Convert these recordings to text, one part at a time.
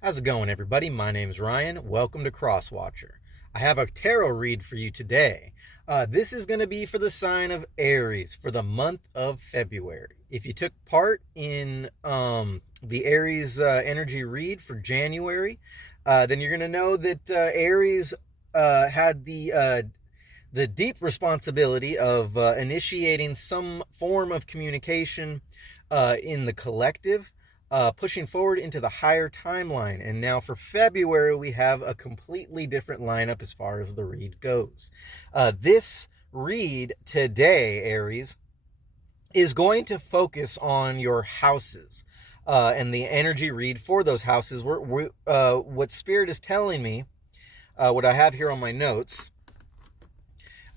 How's it going, everybody? My name's Ryan. Welcome to Crosswatcher. I have a tarot read for you today. This is going to be for the sign of Aries for the month of February. If you took part in the Aries energy read for January, then you're going to know that Aries had the deep responsibility of initiating some form of communication in the collective, pushing forward into the higher timeline. And now for February, we have a completely different lineup as far as the read goes. This read today, Aries, is going to focus on your houses and the energy read for those houses. What Spirit is telling me, what I have here on my notes,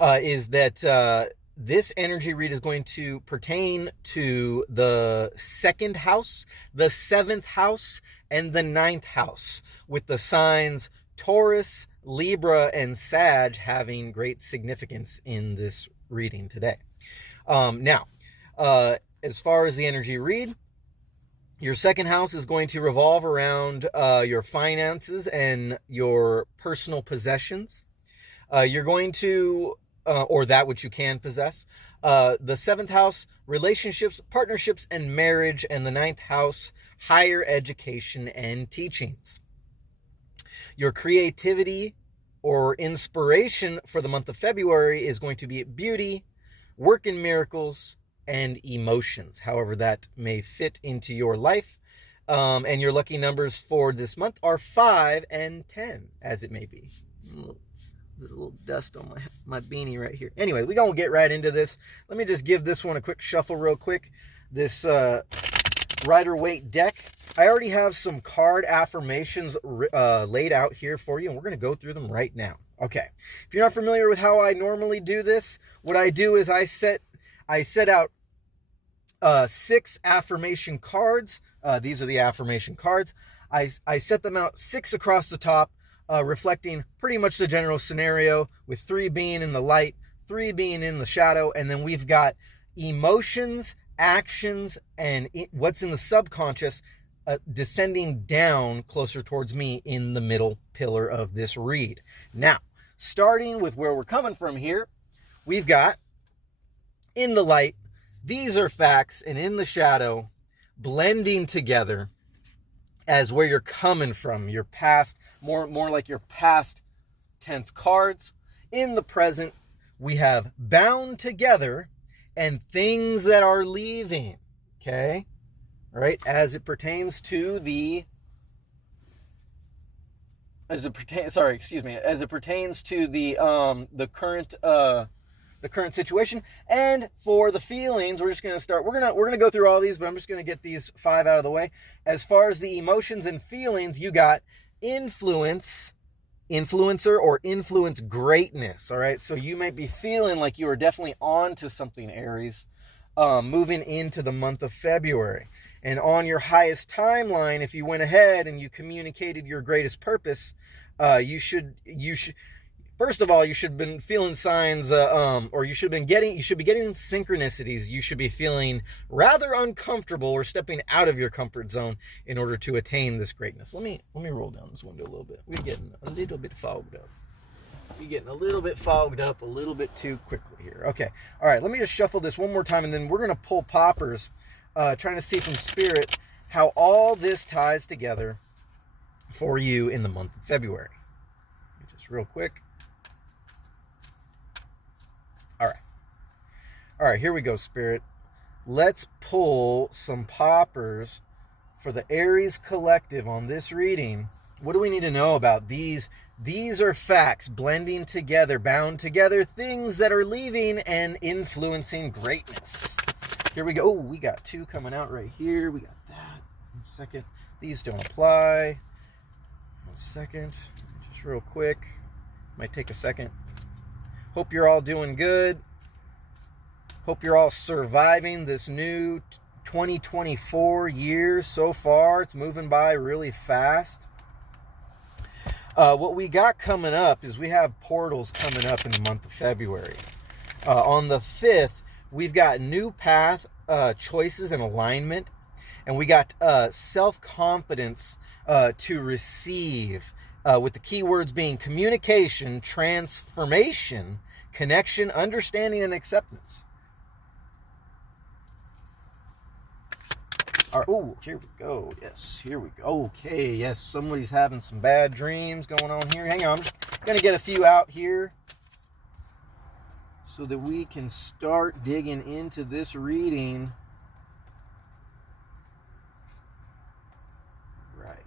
is that this energy read is going to pertain to the second house, the seventh house, and the ninth house, with the signs Taurus, Libra, and Sag having great significance in this reading today. Now, as far as the energy read, your second house is going to revolve around your finances and your personal possessions. You're going to or that which you can possess. The seventh house, relationships, partnerships, and marriage. And the ninth house, higher education and teachings. Your creativity or inspiration for the month of February is going to be beauty, work and miracles, and emotions, however that may fit into your life. And your lucky numbers for this month are 5 and 10, as it may be. There's a little dust on my beanie right here. Anyway, we're going to get right into this. Let me just give this one a quick shuffle real quick. This Rider-Waite deck. I already have some card affirmations laid out here for you, and we're going to go through them right now. Okay. If you're not familiar with how I normally do this, what I do is I set out 6 affirmation cards. These are the affirmation cards. I set them out 6 across the top, reflecting pretty much the general scenario, with 3 being in the light, 3 being in the shadow, and then we've got emotions, actions, and what's in the subconscious descending down closer towards me in the middle pillar of this read. Now, starting with where we're coming from here, we've got in the light, these are facts, and in the shadow, blending together as where you're coming from, your past, more like your past tense cards. In the present, we have bound together and things that are leaving. Okay? Right? As it pertains to the current situation. And for the feelings, we're just going to start. We're going to go through all these, but I'm just going to get these 5 out of the way. As far as the emotions and feelings, you got influencer, or influence greatness. All right. So you might be feeling like you are definitely on to something, Aries, moving into the month of February. And on your highest timeline, if you went ahead and you communicated your greatest purpose, you should first of all, you should have been feeling signs, or you should be getting synchronicities. You should be feeling rather uncomfortable or stepping out of your comfort zone in order to attain this greatness. Let me roll down this window a little bit. We're getting a little bit fogged up. We're getting a little bit fogged up a little bit too quickly here. Okay. All right. Let me just shuffle this one more time, and then we're going to pull poppers, trying to see from Spirit how all this ties together for you in the month of February. Just real quick. All right, here we go, Spirit. Let's pull some poppers for the Aries collective on this reading. What do we need to know about these? These are facts, blending together, bound together, things that are leaving and influencing greatness. Here we go. Oh, we got 2 coming out right here. We got that. 1 second. These don't apply. 1 second. Just real quick. Might take a second. Hope you're all doing good. Hope you're all surviving this new 2024 year so far. It's moving by really fast. What we got coming up is we have portals coming up in the month of February. On the 5th, we've got new path choices and alignment. And we got self-confidence to receive, with the keywords being communication, transformation, connection, understanding, and acceptance. All right, oh, here we go. Yes, here we go. Okay, yes, somebody's having some bad dreams going on here. Hang on, I'm just going to get a few out here so that we can start digging into this reading. Right.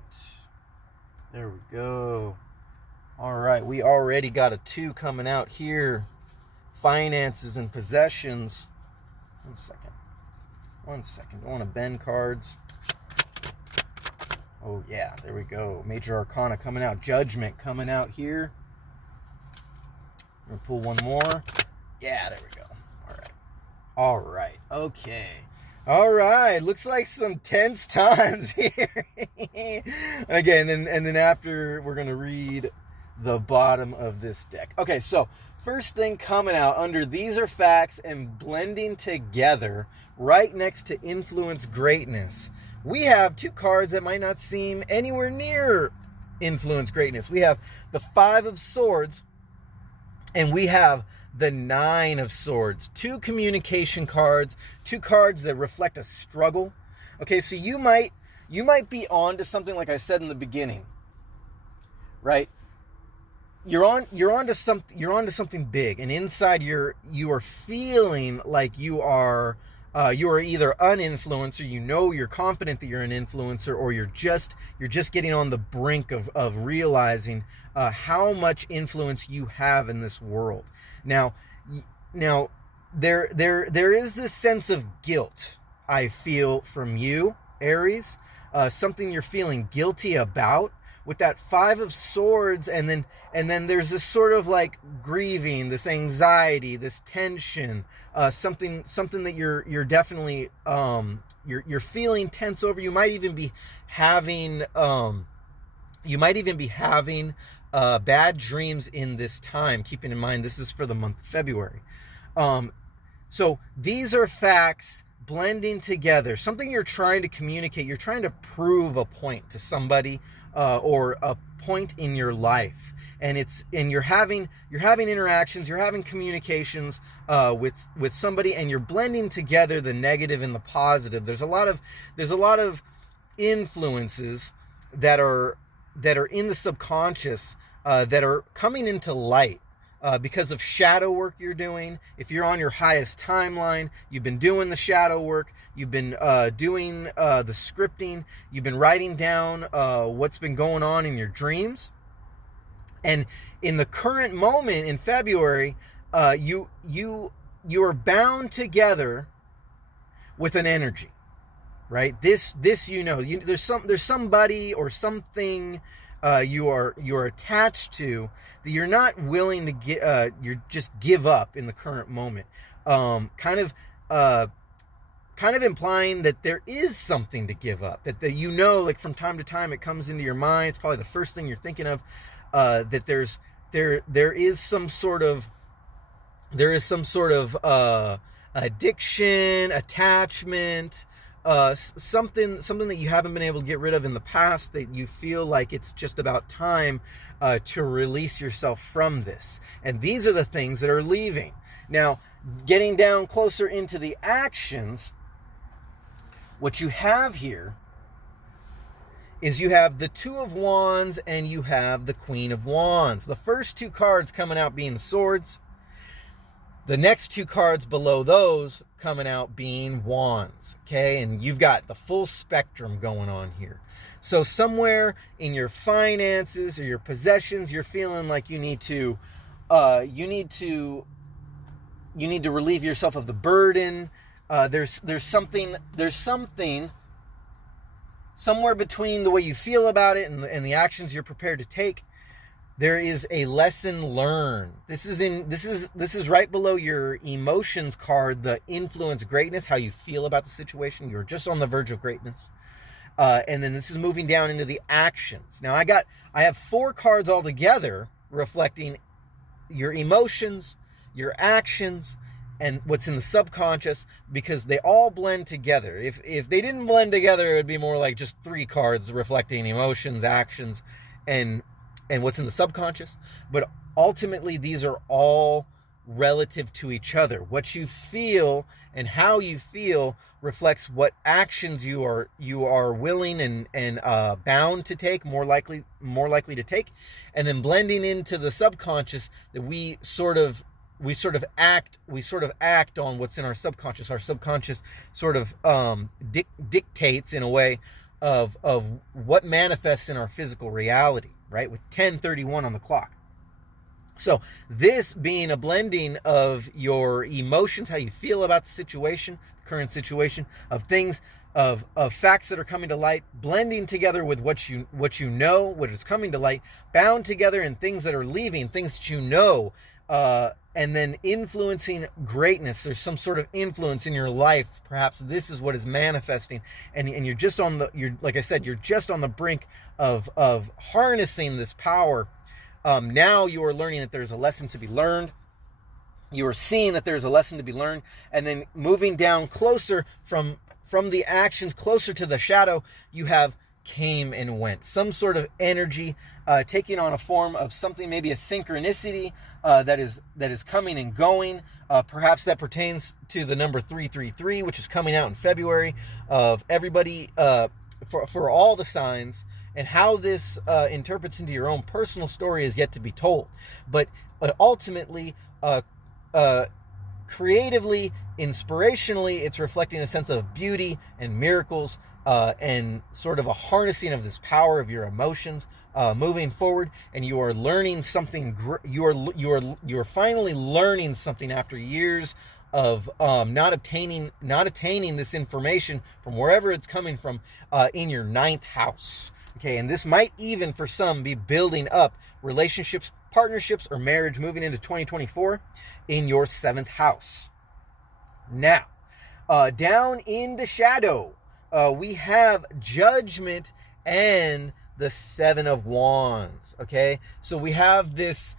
There we go. All right, we already got a 2 coming out here. Finances and possessions. 1 second. 1 second. Don't want to bend cards. Oh, yeah. There we go. Major Arcana coming out. Judgment coming out here. I'm going to pull one more. Yeah, there we go. All right. All right. Okay. All right. Looks like some tense times here. Okay, and then after, we're going to read the bottom of this deck. Okay, so first thing coming out under These Are Facts and blending together right next to Influence Greatness, we have 2 cards that might not seem anywhere near Influence Greatness. We have the 5 of Swords and we have the 9 of Swords. 2 communication cards, 2 cards that reflect a struggle. Okay, so you might be on to something, like I said in the beginning, right? You're on to something big, and inside you are feeling like you are either an influencer, you're confident that you're an influencer, or you're just getting on the brink of realizing how much influence you have in this world. Now there is this sense of guilt I feel from you, Aries, something you're feeling guilty about with that 5 of Swords, and then there's this sort of like grieving, this anxiety, this tension, something that you're definitely you're feeling tense over. You might even be having bad dreams in this time, keeping in mind this is for the month of February. So these are facts blending together, something you're trying to communicate, you're trying to prove a point to somebody, or a point in your life, and you're having interactions, you're having communications with somebody, and you're blending together the negative and the positive. There's a lot of influences that are in the subconscious that are coming into light because of shadow work you're doing. If you're on your highest timeline, you've been doing the shadow work, you've been doing the scripting, you've been writing down what's been going on in your dreams. And in the current moment in February, you are bound together with an energy, right? This there's somebody or something you're attached to that you're not willing to get, you just give up in the current moment. Kind of implying that there is something to give up, that like from time to time it comes into your mind. It's probably the first thing you're thinking of, that there is some sort of addiction, attachment, something that you haven't been able to get rid of in the past, that you feel like it's just about time to release yourself from this. And these are the things that are leaving. Now, getting down closer into the actions, what you have here is you have the 2 of Wands and you have the Queen of Wands. The first 2 cards coming out being Swords. The next 2 cards below those coming out being Wands, okay? And you've got the full spectrum going on here. So somewhere in your finances or your possessions, you're feeling like you need to relieve yourself of the burden. There's something somewhere between the way you feel about it and the actions you're prepared to take. There is a lesson learned. This is right below your emotions card, the Influence Greatness, how you feel about the situation. You're just on the verge of greatness. And then this is moving down into the actions. Now I have 4 cards all together reflecting your emotions, your actions, and what's in the subconscious, because they all blend together. If they didn't blend together, it would be more like just 3 cards reflecting emotions, actions, and what's in the subconscious. But ultimately, these are all relative to each other. What you feel and how you feel reflects what actions you are willing and bound to take, more likely to take, and then blending into the subconscious, that we sort of act on what's in our subconscious. Our subconscious sort of dictates in a way of what manifests in our physical reality, right? With 10:31 on the clock. So this being a blending of your emotions, how you feel about the situation, the current situation, of things, of facts that are coming to light, blending together with what you know, what is coming to light, bound together, and things that are leaving, things that you know, and then influencing greatness. There's some sort of influence in your life. Perhaps this is what is manifesting, and you're just like I said, you're just on the brink of harnessing this power. Now you are learning that there's a lesson to be learned. You are seeing that there's a lesson to be learned, and then moving down closer from the actions, closer to the shadow, you have came and went. Some sort of energy taking on a form of something, maybe a synchronicity that is coming and going. Perhaps that pertains to the number 333, which is coming out in February, of everybody, for all the signs. And how this interprets into your own personal story is yet to be told. But ultimately, creatively, inspirationally, it's reflecting a sense of beauty and miracles, and sort of a harnessing of this power of your emotions moving forward. And you are learning something. You are finally learning something after years of not attaining this information from wherever it's coming from, in your 9th house. Okay, and this might even, for some, be building up relationships, partnerships, or marriage moving into 2024 in your 7th house. Now, down in the shadow, we have Judgment and the 7 of Wands. Okay, so we have this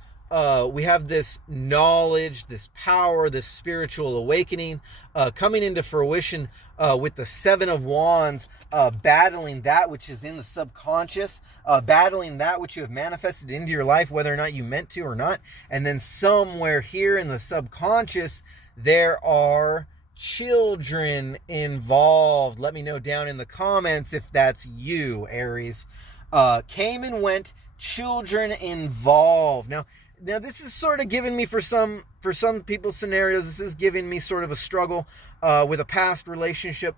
knowledge, this power, this spiritual awakening coming into fruition with the 7 of Wands, battling that which is in the subconscious, battling that which you have manifested into your life, whether or not you meant to or not. And then somewhere here in the subconscious, there are children involved. Let me know down in the comments if that's you, Aries. Came and went, children involved. Now this is sort of giving me, for some people's scenarios, this is giving me sort of a struggle with a past relationship.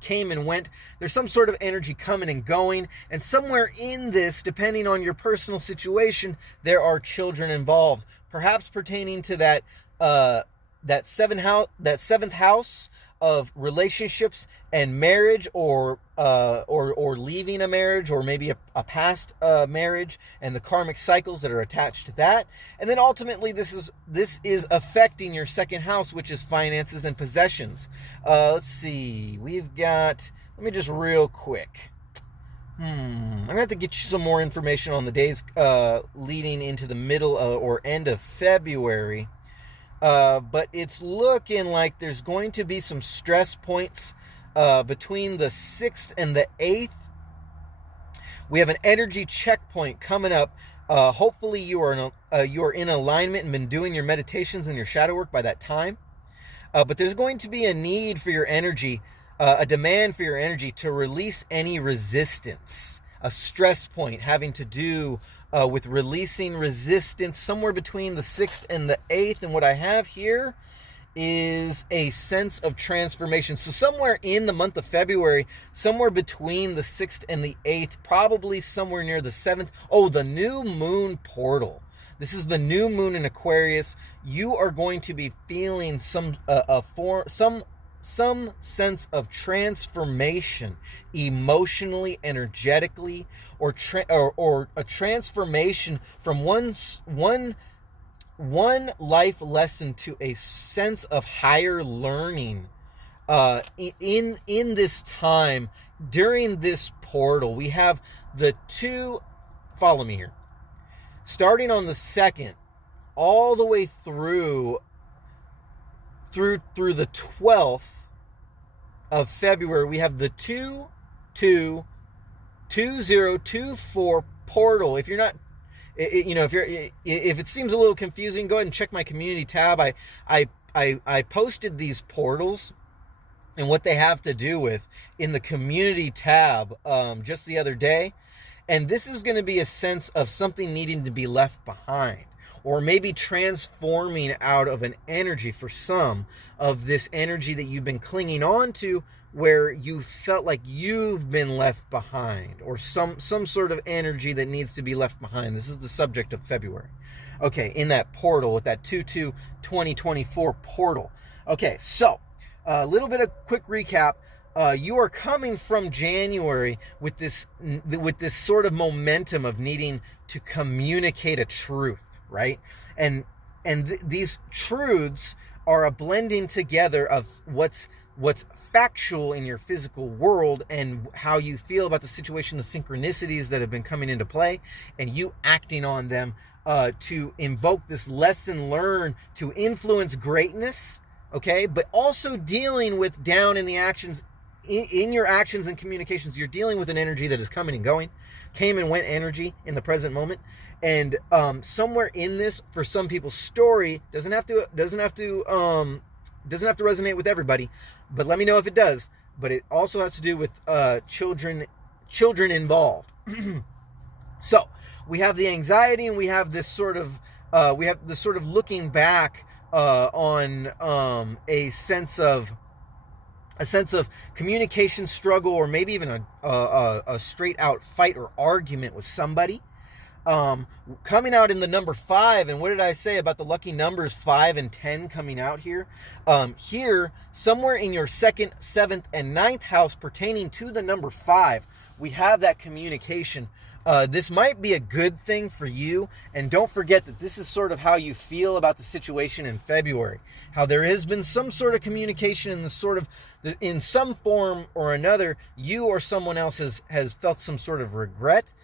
Came and went. There's some sort of energy coming and going, and somewhere in this, depending on your personal situation, there are children involved, perhaps pertaining to that 7th house of relationships and marriage, or leaving a marriage, or maybe a past marriage, and the karmic cycles that are attached to that. And then ultimately, this is affecting your 2nd house, which is finances and possessions. Let's see, we've got, let me just real quick. I'm gonna have to get you some more information on the days leading into the middle or end of February. But it's looking like there's going to be some stress points between the 6th and the 8th. We have an energy checkpoint coming up. Hopefully you are in alignment and been doing your meditations and your shadow work by that time. But there's going to be a need for your energy, a demand for your energy to release any resistance. A stress point having to do with releasing resistance somewhere between the 6th and the 8th. And what I have here is a sense of transformation. So somewhere in the month of February, somewhere between the 6th and the 8th, probably somewhere near the 7th. Oh, the new moon portal. This is the new moon in Aquarius. You are going to be feeling some sense of transformation, emotionally, energetically, or a transformation from one life lesson to a sense of higher learning in this time. During this portal, we have the 2, follow me here, starting on the 2nd all the way through through the 12th of February, we have the 2024 portal. If you're not, if it seems a little confusing, go ahead and check my community tab. I posted these portals and what they have to do with in the community tab just the other day. And this is going to be a sense of something needing to be left behind, or maybe transforming out of an energy, for some of this energy that you've been clinging on to, where you felt like you've been left behind, or some sort of energy that needs to be left behind. This is the subject of February. Okay, in that portal, with that 2/2/2024 portal. Okay, so a little bit of quick recap. You are coming from January with this sort of momentum of needing to communicate a truth, right? And these truths are a blending together of what's factual in your physical world and how you feel about the situation, the synchronicities that have been coming into play, and you acting on them to invoke this lesson learned to influence greatness, okay? But also dealing with down in the actions, in your actions and communications, you're dealing with an energy that is coming and going, came and went energy in the present moment. And somewhere in this, for some people's story, doesn't have to resonate with everybody, but let me know if it does. But it also has to do with children involved. So we have the anxiety, and we have this sort of looking back on a sense of communication struggle, or maybe even a straight out fight or argument with somebody. Coming out in the number 5, and what did I say about the lucky numbers 5 and 10 coming out here? Here, somewhere in your 2nd, 7th, and 9th house pertaining to the number 5, we have that communication. This might be a good thing for you, and don't forget that this is sort of how you feel about the situation in February. How there has been some sort of communication in some form or another. You or someone else has felt some sort of regret,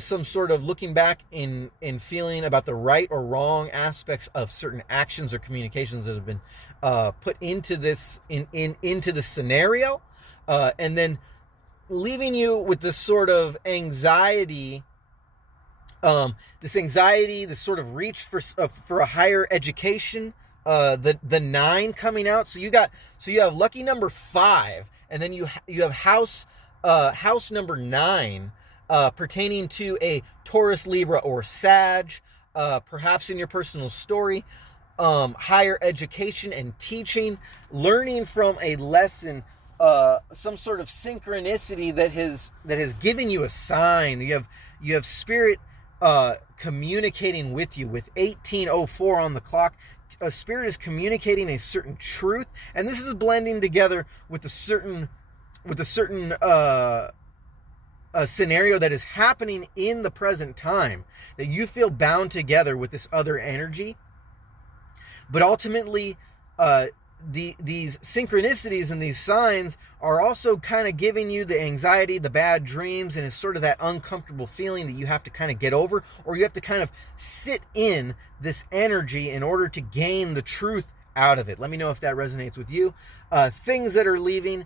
some sort of looking back in feeling about the right or wrong aspects of certain actions or communications that have been put into this into the scenario, and then leaving you with this sort of anxiety, this sort of reach for a higher education. The 9 coming out, so you have lucky number 5, and then you have house number 9. Pertaining to a Taurus, Libra, or Sag, perhaps in your personal story, higher education and teaching, learning from a lesson, some sort of synchronicity that has given you a sign. You have spirit communicating with you with 18:04 on the clock. A spirit is communicating a certain truth, and this is blending together with a certain a scenario that is happening in the present time, that you feel bound together with this other energy. But ultimately, these synchronicities and these signs are also kind of giving you the anxiety, the bad dreams, and it's sort of that uncomfortable feeling that you have to kind of get over, or you have to kind of sit in this energy in order to gain the truth out of it. Let me know if that resonates with you. Things that are leaving,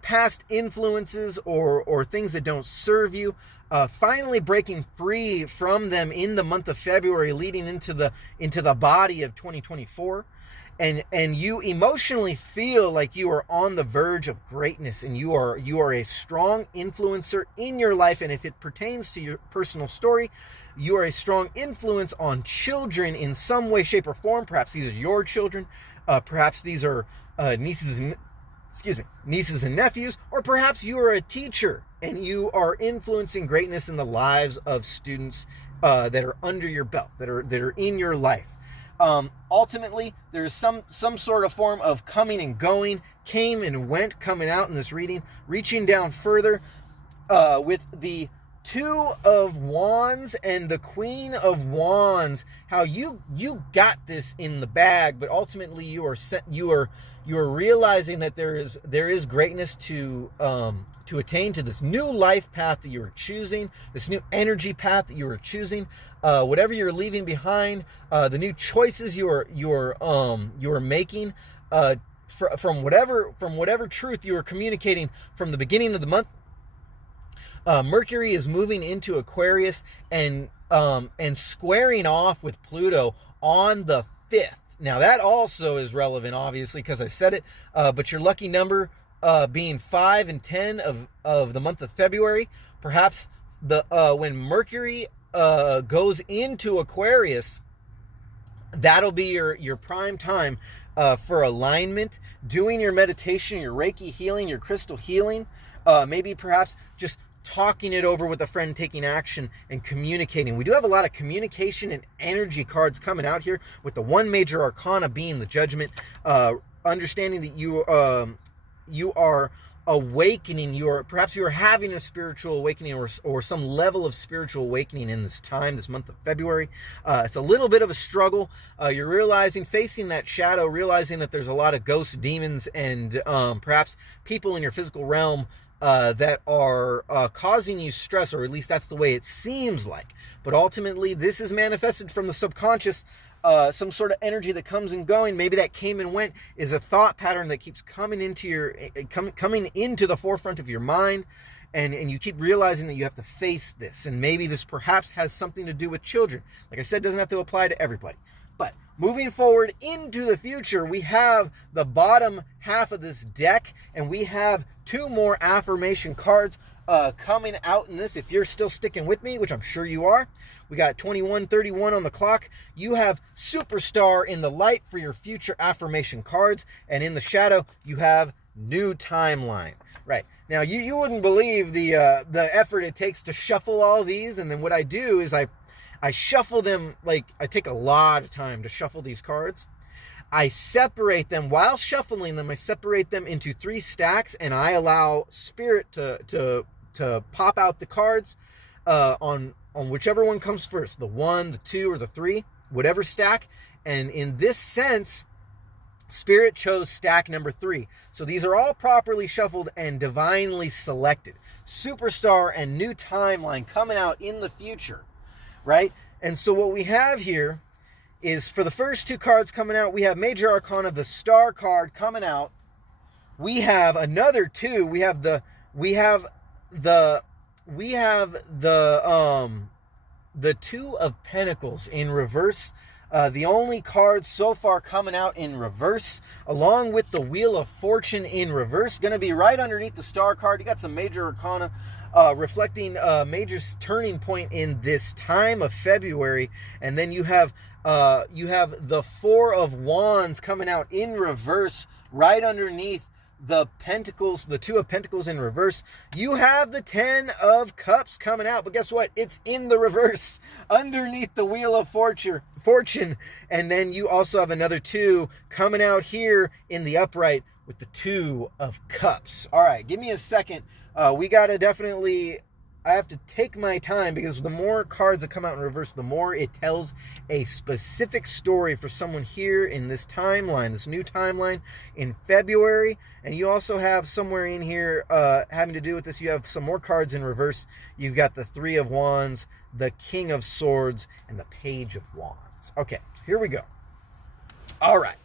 past influences or things that don't serve you, finally breaking free from them in the month of February, leading into the body of 2024. And you emotionally feel like you are on the verge of greatness, and you are a strong influencer in your life. And if it pertains to your personal story, you are a strong influence on children in some way, shape, or form. Perhaps these are your children. Perhaps these are nieces and nephews, or perhaps you are a teacher and you are influencing greatness in the lives of students that are under your belt, that are in your life. Ultimately, there's some sort of form of coming and going, came and went, coming out in this reading, reaching down further with the 2 of Wands and the Queen of Wands. How you got this in the bag, but ultimately you are realizing that there is greatness to attain to this new life path that you're choosing, this new energy path that you are choosing, whatever you're leaving behind, the new choices you're making. from whatever truth you are communicating from the beginning of the month. Mercury is moving into Aquarius and squaring off with Pluto on the 5th. Now that also is relevant, obviously, because I said it. But your lucky number being 5 and 10 of the month of February, perhaps when Mercury goes into Aquarius, that'll be your prime time for alignment, doing your meditation, your Reiki healing, your crystal healing, maybe perhaps just talking it over with a friend, taking action and communicating. We do have a lot of communication and energy cards coming out here, with the one major arcana being the Judgment, understanding that you are awakening, perhaps you are having a spiritual awakening or some level of spiritual awakening in this time, this month of February. It's a little bit of a struggle. You're facing that shadow, realizing that there's a lot of ghosts, demons, and perhaps people in your physical realm that are causing you stress, or at least that's the way it seems like. But ultimately, this is manifested from the subconscious. Some sort of energy that comes and going, maybe that came and went, is a thought pattern that keeps coming into coming into the forefront of your mind, and you keep realizing that you have to face this. And maybe this perhaps has something to do with children. Like I said, it doesn't have to apply to everybody. But moving forward into the future, we have the bottom half of this deck, and we have 2 more affirmation cards coming out in this. If you're still sticking with me, which I'm sure you are, we got 21:31 on the clock. You have Superstar in the light for your future affirmation cards, and in the shadow, you have New Timeline. Right now, you wouldn't believe the effort it takes to shuffle all these, and then what I do is I shuffle them. Like, I take a lot of time to shuffle these cards. I separate them while shuffling them. I separate them into 3 stacks, and I allow Spirit to pop out the cards on whichever one comes first, the 1, the 2, or the 3, whatever stack. And in this sense, Spirit chose stack number 3. So these are all properly shuffled and divinely selected. Superstar and New Timeline coming out in the future, right? And so what we have here is, for the first 2 cards coming out, we have Major Arcana, the Star card coming out. We have another 2. We have the 2 of Pentacles in reverse. The only card so far coming out in reverse, along with the Wheel of Fortune in reverse, going to be right underneath the Star card. You got some Major Arcana reflecting a major turning point in this time of February, and then you have the 4 of Wands coming out in reverse right underneath the Pentacles, the 2 of Pentacles in reverse. You have the 10 of Cups coming out, but guess what? It's in the reverse underneath the Wheel of Fortune. And then you also have another 2 coming out here in the upright with the 2 of Cups. All right, give me a second. We got to definitely, I have to take my time, because the more cards that come out in reverse, the more it tells a specific story for someone here in this timeline, this new timeline in February. And you also have somewhere in here having to do with this, you have some more cards in reverse. You've got the 3 of Wands, the King of Swords, and the Page of Wands. Okay, here we go. All right.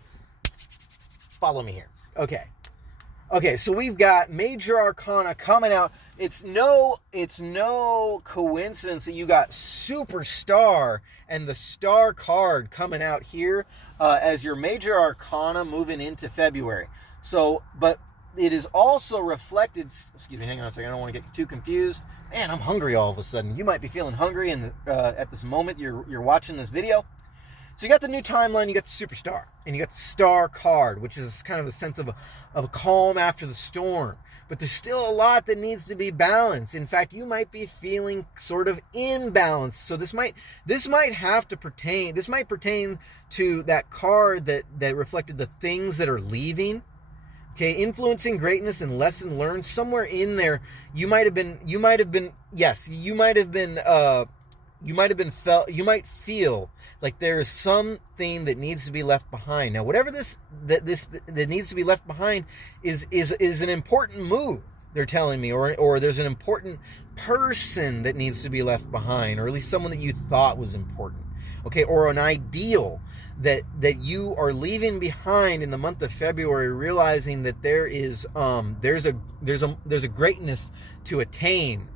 Follow me here. Okay, so we've got Major Arcana coming out. It's no coincidence that you got Superstar and the Star card coming out here as your Major Arcana moving into February. So, but it is also reflected, excuse me, hang on a second, I don't want to get too confused. Man, I'm hungry all of a sudden. You might be feeling hungry at this moment you're watching this video. So you got the New Timeline, you got the Superstar, and you got the Star card, which is kind of a sense of a calm after the storm. But there's still a lot that needs to be balanced. In fact, you might be feeling sort of imbalanced. So this might pertain to that card that reflected the things that are leaving. Okay, influencing greatness and lesson learned. Somewhere in there, you might feel like there is something that needs to be left behind. Now, whatever that needs to be left behind is an important move, they're telling me, or there's an important person that needs to be left behind, or at least someone that you thought was important. okay, or an ideal that you are leaving behind in the month of February, realizing that there's a greatness to attain.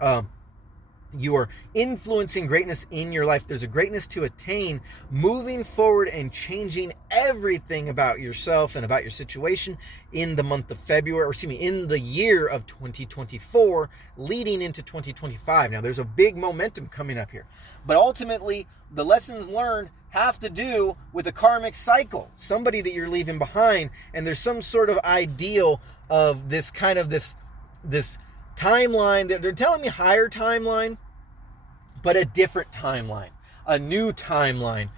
You are influencing greatness in your life. There's a greatness to attain, moving forward and changing everything about yourself and about your situation in the month of February, or excuse me, in the year of 2024, leading into 2025. Now, there's a big momentum coming up here, but ultimately, the lessons learned have to do with a karmic cycle, somebody that you're leaving behind, and there's some sort of ideal of this kind of this timeline that they're telling me higher timeline, but a different timeline, a new timeline.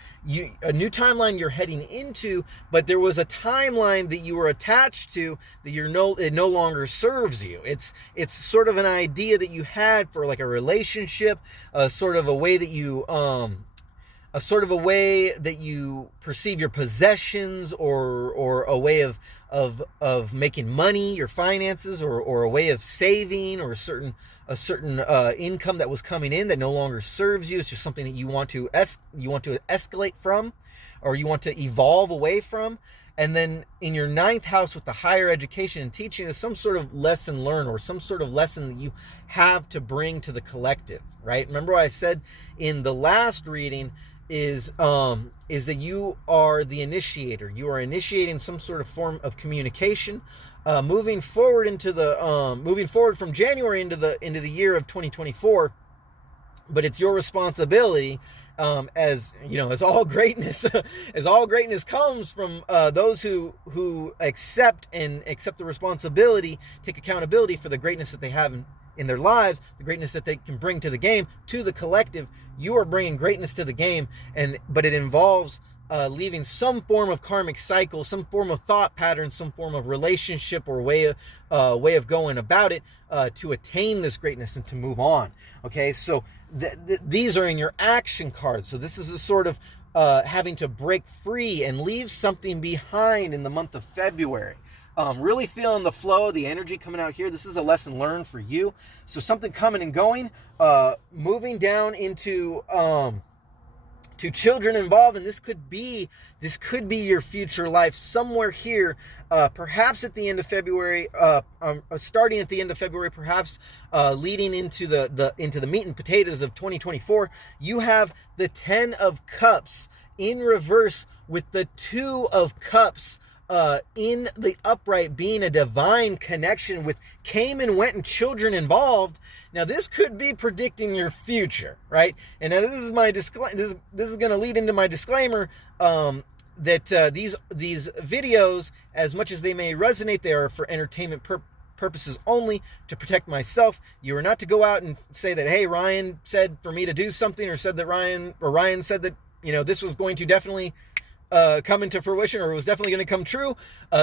A new timeline you're heading into, but there was a timeline that you were attached to that it no longer serves you. It's sort of an idea that you had for like a relationship, sort of a way that you perceive your possessions, or a way of making money, your finances, or a way of saving, or a certain income that was coming in that no longer serves you. It's just something that you want to escalate from, or you want to evolve away from. And then in your ninth house with the higher education and teaching is some sort of lesson learned, or some sort of lesson that you have to bring to the collective, right? Remember what I said in the last reading is that you are the initiator. You are initiating some sort of form of communication, moving forward from January into the year of 2024. But it's your responsibility, as you know, as all greatness comes from those who accept the responsibility, take accountability for the greatness that they have in their lives, the greatness that they can bring to the game, to the collective. You are bringing greatness to the game, but it involves leaving some form of karmic cycle, some form of thought pattern, some form of relationship or way of going about it to attain this greatness and to move on. Okay, so these are in your action cards. So this is a sort of having to break free and leave something behind in the month of February. Really feeling the flow, the energy coming out here. This is a lesson learned for you. So something coming and going, moving down into to children involved, and this could be your future life somewhere here, perhaps at the end of February, starting at the end of February, perhaps leading into the meat and potatoes of 2024. You have the 10 of Cups in reverse with the 2 of Cups in the upright, being a divine connection with came and went and children involved. Now this could be predicting your future, right? And now this is my disclaimer. This is going to lead into my disclaimer that these videos, as much as they may resonate, they are for entertainment purposes only, to protect myself. You are not to go out and say that, hey, Ryan said for me to do something, or said that Ryan said that, you know, this was going to definitely come into fruition, or it was definitely going to come true,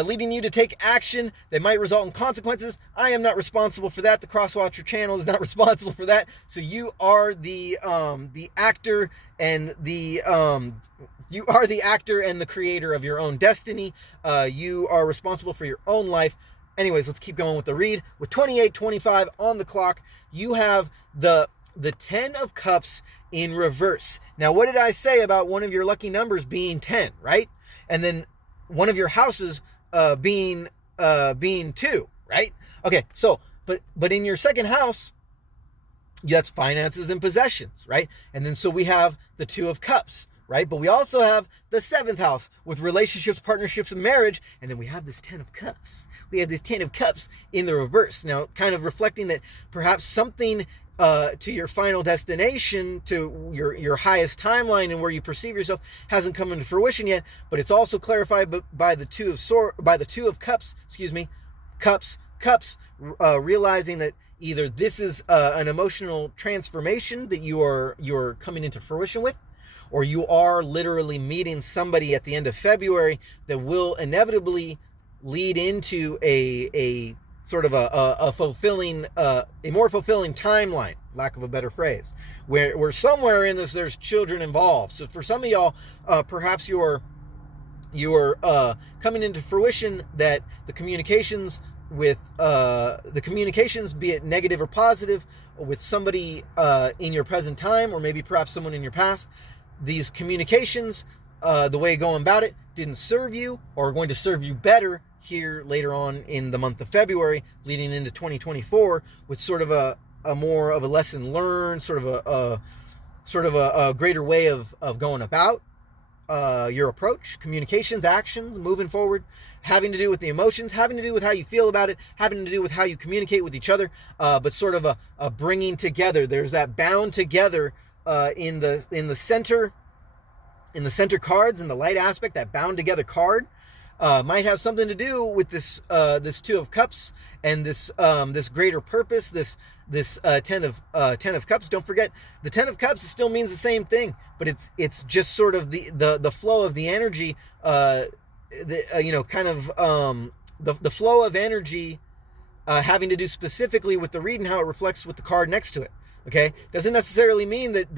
leading you to take action that might result in consequences. I am not responsible for that. The Crosswatcher channel is not responsible for that. So you are the actor and the creator of your own destiny. You are responsible for your own life. Anyways, let's keep going with the read. With 28:25 on the clock, you have the 10 of Cups in reverse. Now, what did I say about one of your lucky numbers being 10, right? And then one of your houses being 2, right? Okay, so but in your second house, that's finances and possessions, right? And then so we have the 2 of Cups, right? But we also have the 7th house with relationships, partnerships, and marriage. And then we have this 10 of Cups. We have this 10 of Cups in the reverse. Now, kind of reflecting that perhaps something to your final destination, to your highest timeline and where you perceive yourself, hasn't come into fruition yet. But it's also clarified by the 2 of Cups, realizing that either this is an emotional transformation that you're coming into fruition with, or you are literally meeting somebody at the end of February that will inevitably lead into a sort of a fulfilling, a more fulfilling timeline, lack of a better phrase, where somewhere in this there's children involved. So for some of y'all, perhaps you're coming into fruition that the communications, be it negative or positive, with somebody in your present time, or maybe perhaps someone in your past, these communications, the way going about it didn't serve you, or are going to serve you better here later on in the month of February, leading into 2024, with sort of a more of a lesson learned, sort of a greater way of going about your approach, communications, actions, moving forward, having to do with the emotions, having to do with how you feel about it, having to do with how you communicate with each other, but sort of a bringing together. There's that bound together in the center cards, in the light aspect, that bound together card might have something to do with this Two of Cups and this greater purpose, this Ten of Cups. Don't forget, the Ten of Cups still means the same thing, but it's just sort of the flow of the energy, the flow of energy having to do specifically with the read and how it reflects with the card next to it. Okay, doesn't necessarily mean that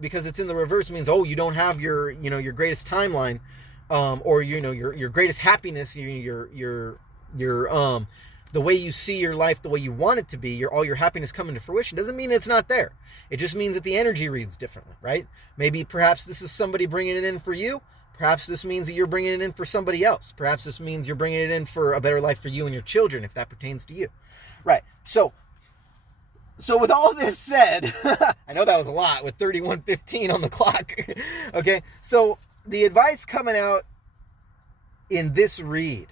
because it's in the reverse means you don't have your greatest timeline, or your greatest happiness, your the way you see your life, the way you want it to be, all your happiness coming to fruition. Doesn't mean it's not there. It just means that the energy reads differently, right? Maybe perhaps this is somebody bringing it in for you. Perhaps this means that you're bringing it in for somebody else. Perhaps this means you're bringing it in for a better life for you and your children, if that pertains to you, right? So with all this said, I know that was a lot with 31:15 on the clock. Okay, so the advice coming out in this read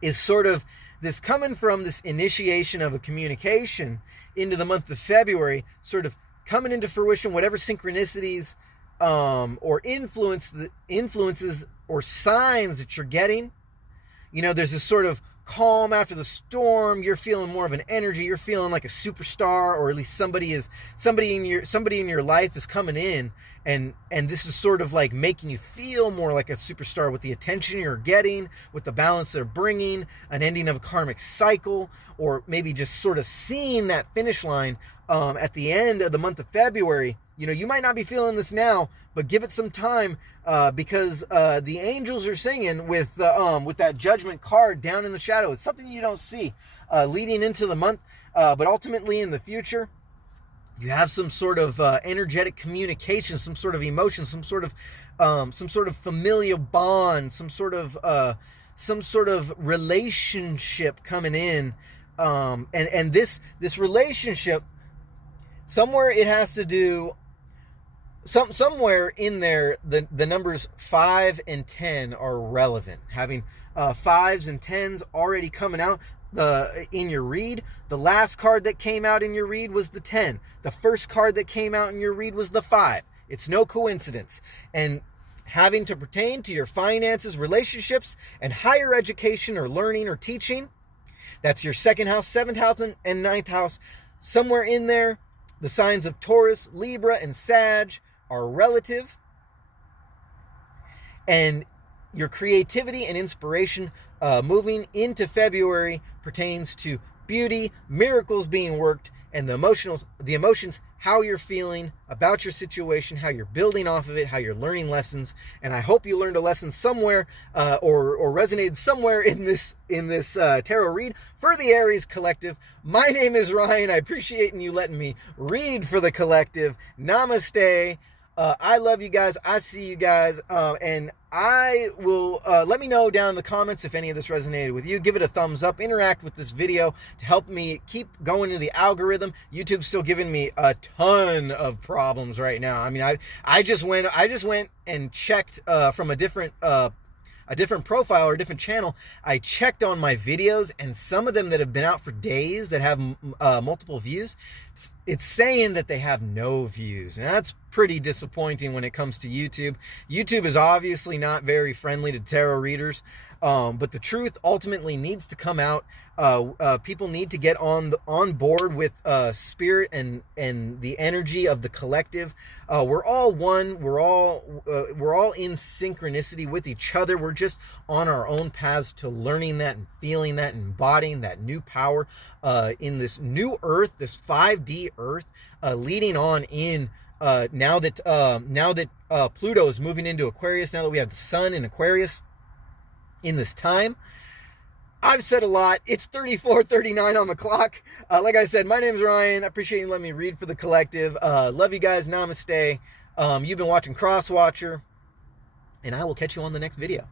is sort of this coming from this initiation of a communication into the month of February, sort of coming into fruition, whatever synchronicities or influences or signs that you're getting. There's this sort of calm after the storm. You're feeling more of an energy. You're feeling like a superstar, or at least somebody in your life is coming in, and this is sort of like making you feel more like a superstar with the attention you're getting, with the balance they're bringing, an ending of a karmic cycle, or maybe just sort of seeing that finish line at the end of the month of February. You might not be feeling this now, but give it some time, because the angels are singing with that Judgment card down in the shadow. It's something you don't see leading into the month, but ultimately in the future, you have some sort of energetic communication, some sort of emotion, some sort of familial bond, some sort of relationship coming in, and this relationship, somewhere it has to do. Somewhere in there, the numbers 5 and 10 are relevant. Having 5s and 10s already coming out in your read. The last card that came out in your read was the 10. The first card that came out in your read was the 5. It's no coincidence. And having to pertain to your finances, relationships, and higher education or learning or teaching, that's your 2nd house, 7th house, and 9th house. Somewhere in there, the signs of Taurus, Libra, and Sag are relative, and your creativity and inspiration moving into February pertains to beauty, miracles being worked, and the emotions, how you're feeling about your situation, how you're building off of it, how you're learning lessons. And I hope you learned a lesson somewhere, or resonated somewhere in this tarot read for the Aries Collective. My name is Ryan. I appreciate you letting me read for the collective. Namaste. I love you guys. I see you guys. And I will, let me know down in the comments if any of this resonated with you. Give it a thumbs up. Interact with this video to help me keep going to the algorithm. YouTube's still giving me a ton of problems right now. I mean, I just went and checked from a different profile or a different channel. I checked on my videos, and some of them that have been out for days that have multiple views, it's saying that they have no views, and that's pretty disappointing when it comes to YouTube. YouTube is obviously not very friendly to tarot readers, but the truth ultimately needs to come out. People need to get on board with spirit and the energy of the collective. We're all one. We're all in synchronicity with each other. We're just on our own paths to learning that and feeling that and embodying that new power in this new Earth, this 5D Earth, leading on in. Now that Pluto is moving into Aquarius, now that we have the Sun in Aquarius in this time. I've said a lot. It's 34:39 on the clock. Like I said, my name's Ryan. I appreciate you letting me read for the collective. Love you guys. Namaste. You've been watching Crosswatcher, and I will catch you on the next video.